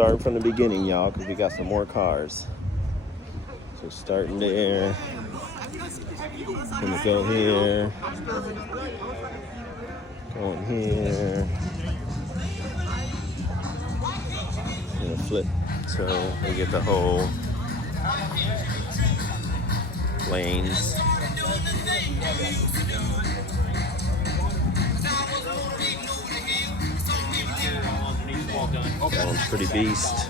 starting from the beginning, y'all, because we got some more cars. So starting there. Gonna go here. Going here. Gonna flip so we get the whole lanes. That one's pretty beast.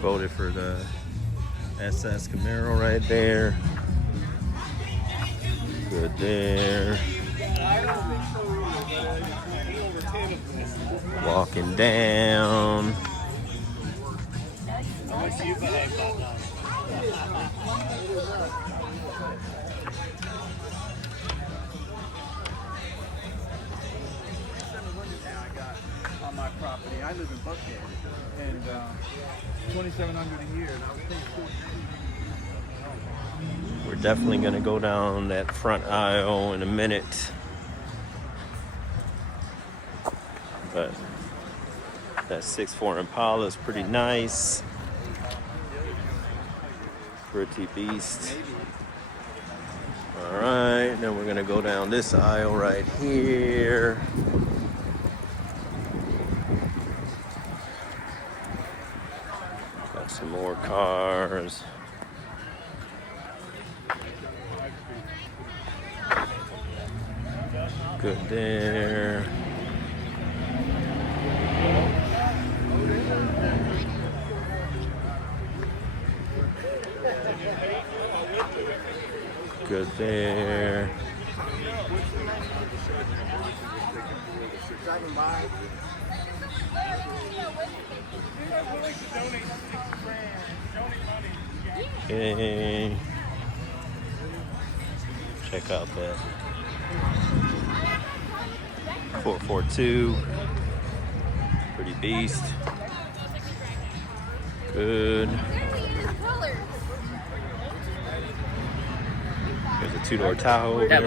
Voted for the SS Camaro right there. Good there. Walking down. On my property. I live in Buckhead, and $2,700 a year. And I was paying $14. We're definitely gonna go down that front aisle in a minute. But that 6.4 Impala is pretty nice. Pretty beast. All right, then we're gonna go down this aisle right here. Got some more cars. Good there. Good there. Okay. Check out that 442. Pretty beast. Good. There's a two-door Tahoe over there.